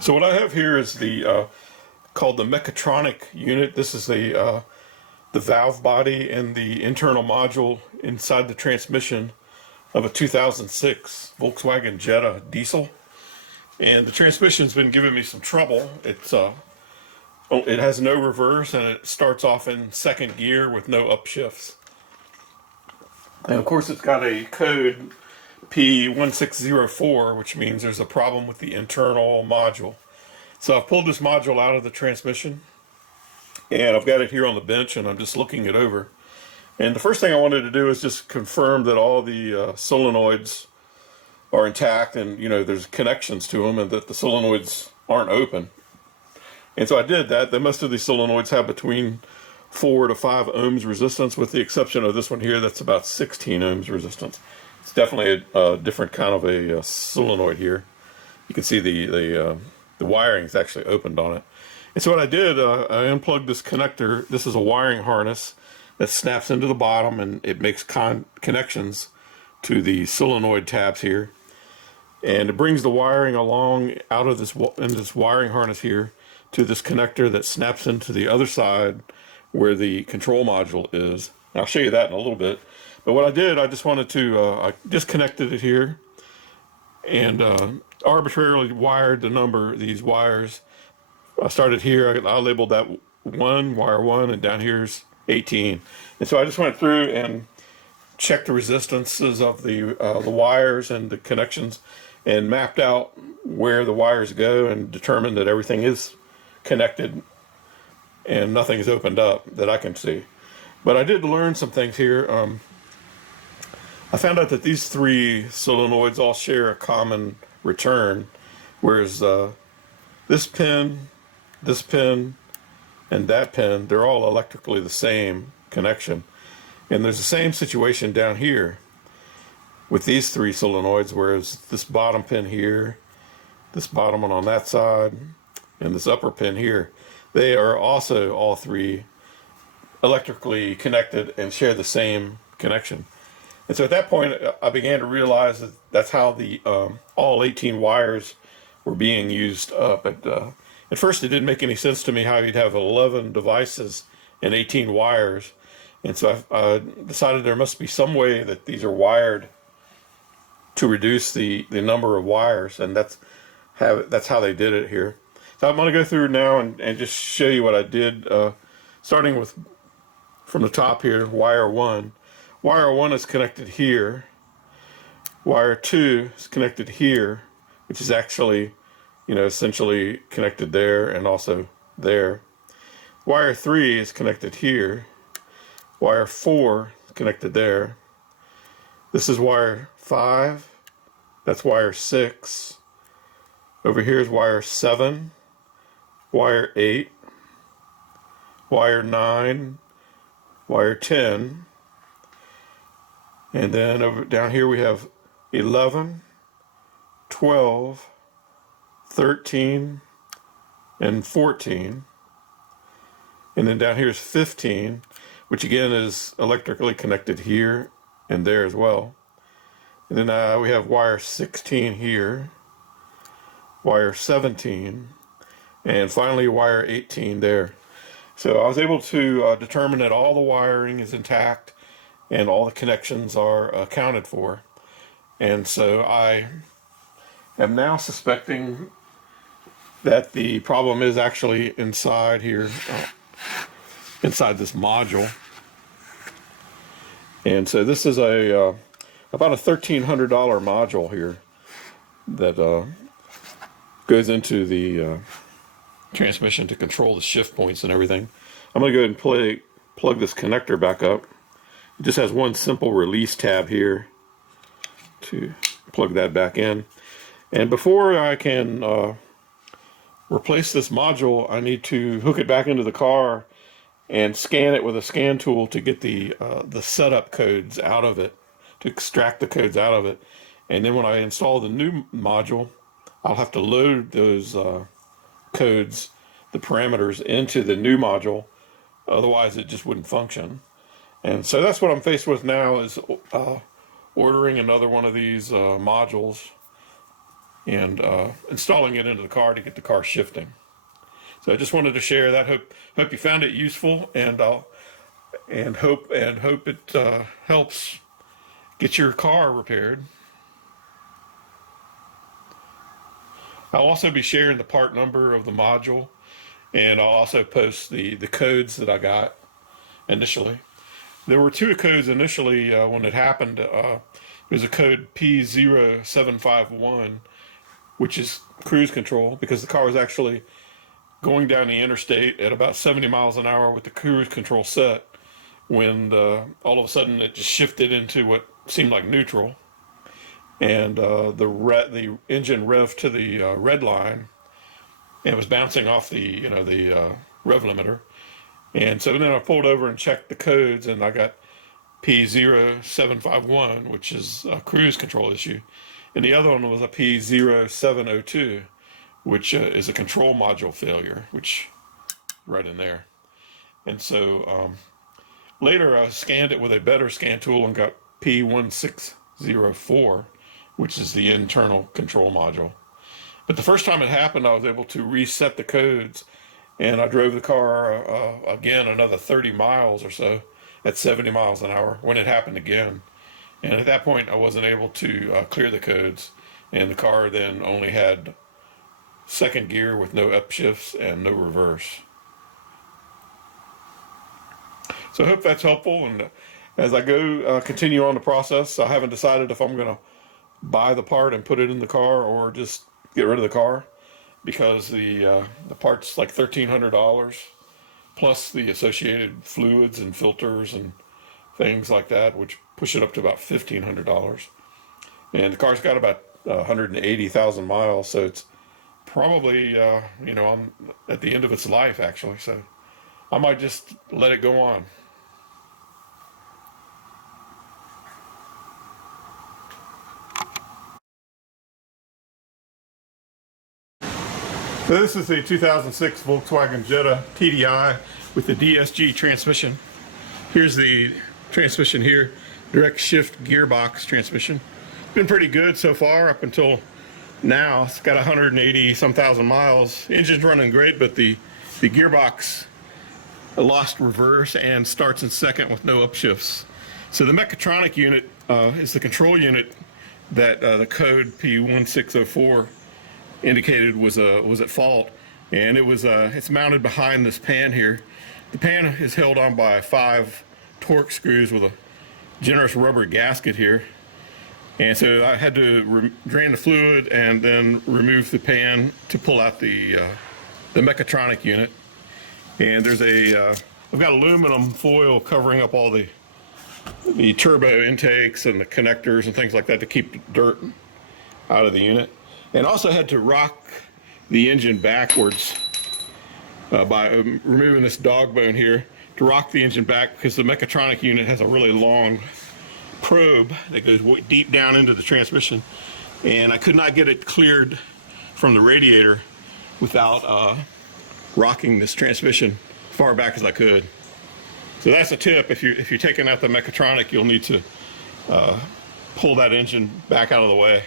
So what I have here is the called the Mechatronic unit. This is the valve body and the internal module inside the transmission of a 2006 Volkswagen Jetta diesel. And the transmission's been giving me some trouble. It has no reverse and it starts off in second gear with no upshifts. And of course it's got a code P1604, which means there's a problem with the internal module. So I've pulled this module out of the transmission and I've got it here on the bench and I'm just looking it over. And the first thing I wanted to do is just confirm that all the solenoids are intact and there's connections to them and that the solenoids aren't open. And so I did that. Most of these solenoids have between 4 to 5 ohms resistance, with the exception of this one here that's about 16 ohms resistance. It's definitely a different kind of a solenoid here. You can see the wiring is actually opened on it. And so what I did, I unplugged this connector. This is a wiring harness that snaps into the bottom and it makes connections to the solenoid tabs here. And it brings the wiring along out of this wiring harness here to this connector that snaps into the other side where the control module is. I'll show you that in a little bit. But what I did, I just wanted to, I disconnected it here and arbitrarily wired these wires. I started here, I labeled that wire 1, and down here's 18. And so I just went through and checked the resistances of the wires and the connections and mapped out where the wires go and determined that everything is connected and nothing's opened up that I can see. But I did learn some things here. I found out that these 3 solenoids all share a common return, whereas this pin, and that pin, they're all electrically the same connection. And there's the same situation down here with these 3 solenoids, whereas this bottom pin here, this bottom one on that side, and this upper pin here, they are also all 3 electrically connected and share the same connection. And so at that point I began to realize that that's how the all 18 wires were being used up. At first it didn't make any sense to me how you'd have 11 devices and 18 wires. And so I decided there must be some way that these are wired to reduce the number of wires, and that's how they did it here. So I'm going to go through now and just show you what I did, starting with from the top here, wire 1. Wire 1 is connected here. Wire 2 is connected here, which is actually, essentially connected there and also there. Wire 3 is connected here. Wire 4 is connected there. This is wire 5. That's wire 6. Over here is wire 7. Wire 8. Wire 9. Wire 10. And then over down here we have 11, 12, 13, and 14. And then down here is 15, which again is electrically connected here and there as well. And then we have wire 16 here, wire 17, and finally wire 18 there. So I was able to determine that all the wiring is intact and all the connections are accounted for. And so I am now suspecting that the problem is actually inside here, inside this module. And so this is about a $1,300 module here that goes into the transmission to control the shift points and everything. I'm going to go ahead and plug this connector back up. It just has one simple release tab here to plug that back in. And before I can replace this module, I need to hook it back into the car and scan it with a scan tool to get the setup codes out of it, to extract the codes out of it. And then when I install the new module, I'll have to load those codes, the parameters, into the new module. Otherwise it just wouldn't function. And so that's what I'm faced with now, is ordering another one of these modules and installing it into the car to get the car shifting. So I just wanted to share that. Hope you found it useful, and hope it helps get your car repaired. I'll also be sharing the part number of the module, and I'll also post the codes that I got initially. There were two codes initially when it happened. It was a code P0751, which is cruise control, because the car was actually going down the interstate at about 70 miles an hour with the cruise control set, when all of a sudden it just shifted into what seemed like neutral, and the engine revved to the red line, and it was bouncing off the rev limiter. And so then I pulled over and checked the codes, and I got P0751, which is a cruise control issue, and the other one was a P0702, which is a control module failure, which right in there. And so later I scanned it with a better scan tool and got P1604, which is the internal control module. But the first time it happened, I was able to reset the codes, and I drove the car again another 30 miles or so at 70 miles an hour when it happened again. And at that point, I wasn't able to clear the codes, and the car then only had second gear with no upshifts and no reverse. So I hope that's helpful, and as I go continue on the process, I haven't decided if I'm going to buy the part and put it in the car or just get rid of the car, because the part's like $1,300 plus the associated fluids and filters and things like that, which push it up to about $1,500. And the car's got about 180,000 miles, so it's probably I'm at the end of its life actually. So I might just let it go on. So this is the 2006 Volkswagen Jetta TDI with the DSG transmission. Here's the transmission here, direct shift gearbox transmission. Been pretty good so far up until now. It's got 180 some thousand miles. Engine's running great, but the gearbox lost reverse and starts in second with no upshifts. So the Mechatronic unit is the control unit that the code P1604 indicated was at fault, and it's mounted behind this pan here. The pan is held on by 5 torque screws with a generous rubber gasket here, and so I had to drain the fluid and then remove the pan to pull out the Mechatronic unit. And there's I've got aluminum foil covering up all the turbo intakes and the connectors and things like that to keep the dirt out of the unit. And also had to rock the engine backwards by removing this dog bone here to rock the engine back, because the Mechatronic unit has a really long probe that goes deep down into the transmission, and I could not get it cleared from the radiator without rocking this transmission as far back as I could. So that's a tip. If you're taking out the Mechatronic, you'll need to pull that engine back out of the way.